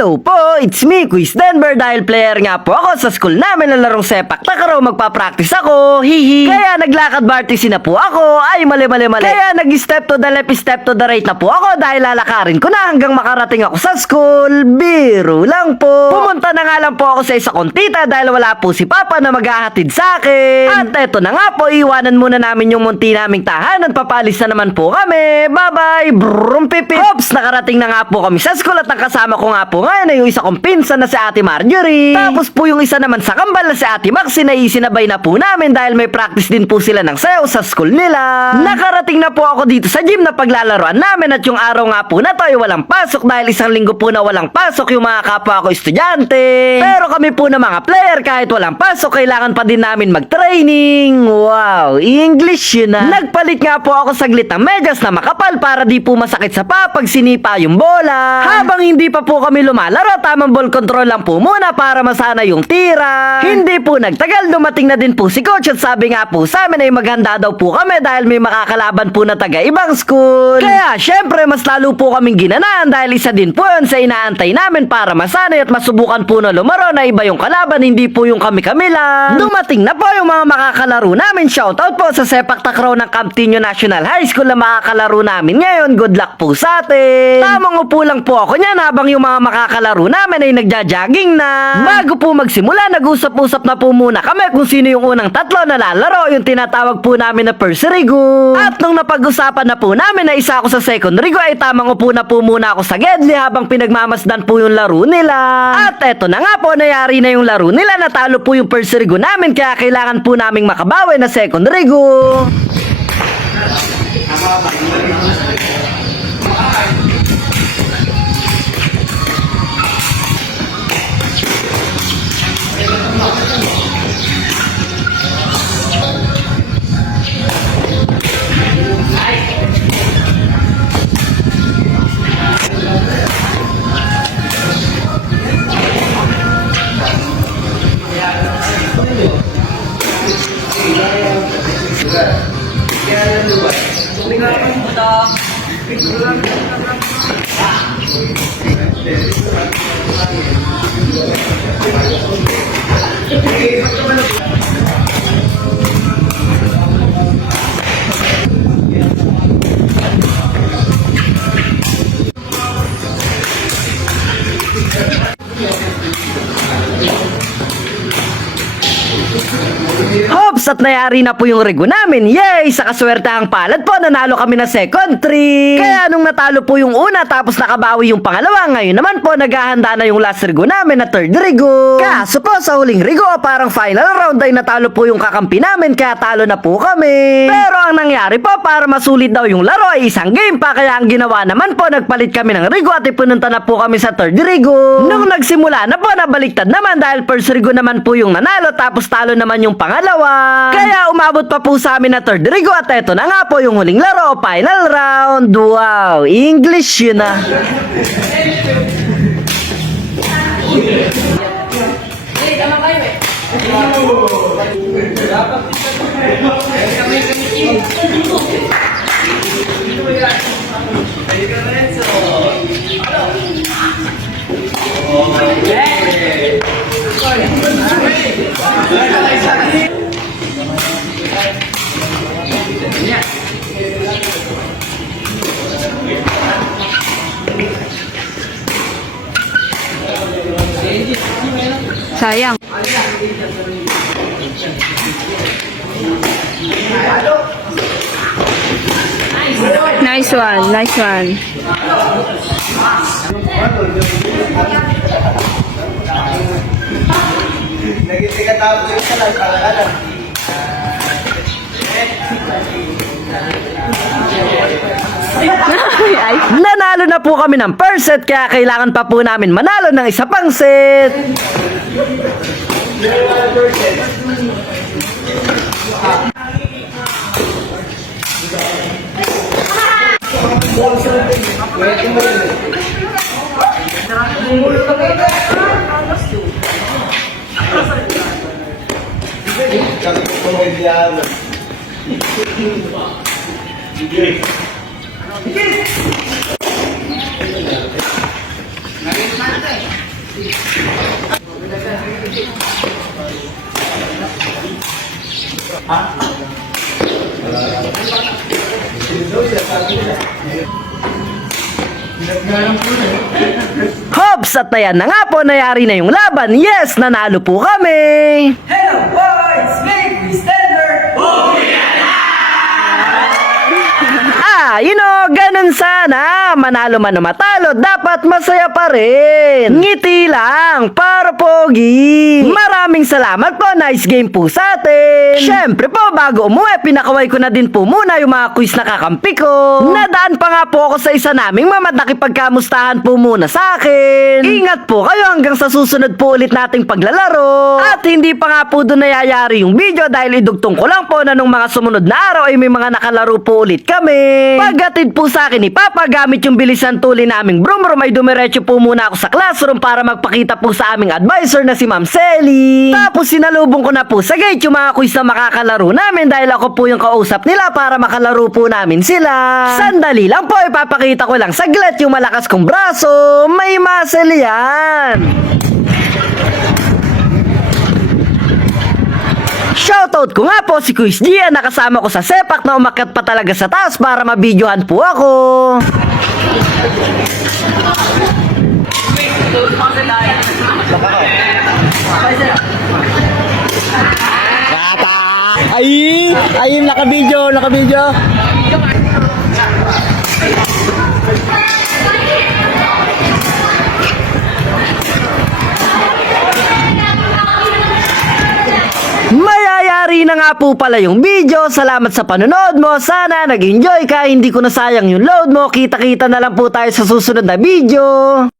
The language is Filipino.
Hello po, it's me, Quiz Denver. Dahil player nga po ako sa school namin na larong sepak takraw, magpa-practice ako, hihi. Kaya naglakad bartisi na po ako, ay mali. Kaya nag-step to the left, step to the right na po ako dahil lalakarin ko na hanggang makarating ako sa school. Biro lang po. Pumunta na nga lang po ako sa isa kong tita dahil wala po si Papa na maghahatid sa akin. At eto na nga po, iwanan muna namin yung munti naming tahanan. Papalis na naman po kami. Bye-bye, brum pipip. Hops, nakarating na nga po kami sa school at ang kasama ko nga po ngayon ay yung isa kong pinsan na si Ate Marjorie. Tapos po yung isa naman sa kambal na si Ate Maxine na isinabay na po namin dahil may practice din po sila ng sayaw sa school nila. Nakarating na po ako dito sa gym na paglalaroan namin at yung araw nga po na to ay walang pasok dahil isang linggo po na walang pasok yung mga kapwa ko estudyante. Pero kami po na mga player kahit walang pasok kailangan pa din namin mag-training. Wow, English yun na. Nagpalit nga po ako saglit ng medyas na makapal para di po masakit sa pag sinipa yung bola. Habang hindi pa po kami lumalaro, tamang ball control lang po muna para masana yung tira. Hindi po nagtagal, dumating na din po si coach at sabi nga po sa amin ay maghanda daw po kami dahil may makakalaban po na taga ibang school. Kaya syempre mas lalo po kaming ginanaan dahil isa din po yun sa inaantay namin para masanay at masubukan po na lumaro na iba yung kalaban, hindi po yung kami-kami lang. Dumating na po yung mga makakalaro namin. Shoutout po sa sepak takraw ng Camptinio National High School na makakalaro namin ngayon. Good luck po sa atin. Tamang upo lang po ako niyan habang yung mga makakalaro namin ay nagja-jogging na. Bago po magsimula, nag-usap-usap na po muna kami kung sino yung unang tatlo na lalaro, yung tinatawag po namin na first rigo. At nung napag-usapan na po namin na isa ako sa second rigo, ay tamang upo na po muna ako sa gedli habang pinagmamasdan po yung laro nila. At eto na nga po, nayari na yung laro nila, natalo po yung first rigo namin kaya kailangan po naming makabawi na second rigo. Hops, at nayari na po yung rego namin. Yay! Sa kaswertehang palad po, nanalo kami na second three. Kaya nung natalo po yung una tapos nakabawi yung pangalawa, ngayon naman po naghahanda na yung last rego namin na third rego. Kaso po sa huling rego, parang final round ay natalo po yung kakampi namin kaya talo na po kami. Pero ang nangyari po, para masulit daw yung laro ay isang game pa, kaya ang ginawa naman po, nagpalit kami ng rego at ipununta na po kami sa third rego. Nung nagsimula na po, nabaliktad naman dahil first rego naman po yung nanalo tapos talo naman yung pangalawa. Kaya umabot pa po sa amin na third rigo at eto na nga po yung huling laro, final round. Wow, English yun na. Sayang. Nice one, nice one. Nanalo na po kami ng first set kaya kailangan pa po namin manalo ng isa pang set. Hops! At ayan na nga po, nayari na yung laban. Yes, nanalo po kami! Hello boys! Make me standard! Ganun sana. Manalo man o matalo, dapat masaya pa rin. Ngiti lang, para pogi. Maraming salamat po, nice game po sa atin. Syempre po, bago umuwi, pinakaway ko na din po muna yung mga quiz na kakampi ko. Nadaan pa nga po ako sa isa naming mamat, nakipagkamustahan po muna sa akin. Ingat po kayo hanggang sa susunod po ulit nating paglalaro. At hindi pa nga po doon nayayari yung video dahil idugtong ko lang po na nung mga sumunod na araw ay may mga nakalaro po ulit kami. Pagkatid po sa akin ni Papa gamit yung bilisan tuli naming broom room ay dumiretso po muna ako sa classroom para magpakita po sa aming advisor na si Ma'am Selly. Tapos sinalubong ko na po sa gate yung mga quiz na makakalaro namin dahil ako po yung kausap nila para makalaro po namin sila. Sandali lang po, ipapakita ko lang saglit yung malakas kong braso. May muscle yan. Shoutout ko nga po si Quiz Gian, nakasama ko sa sepak na umakyat pa talaga sa taas para mabidyohan po ako. Ay, nakabidyo. Mayayari na nga po pala yung video. Salamat sa panonood mo. Sana nag-enjoy ka. Hindi ko nasayang yung load mo. Kita-kita na lang po tayo sa susunod na video.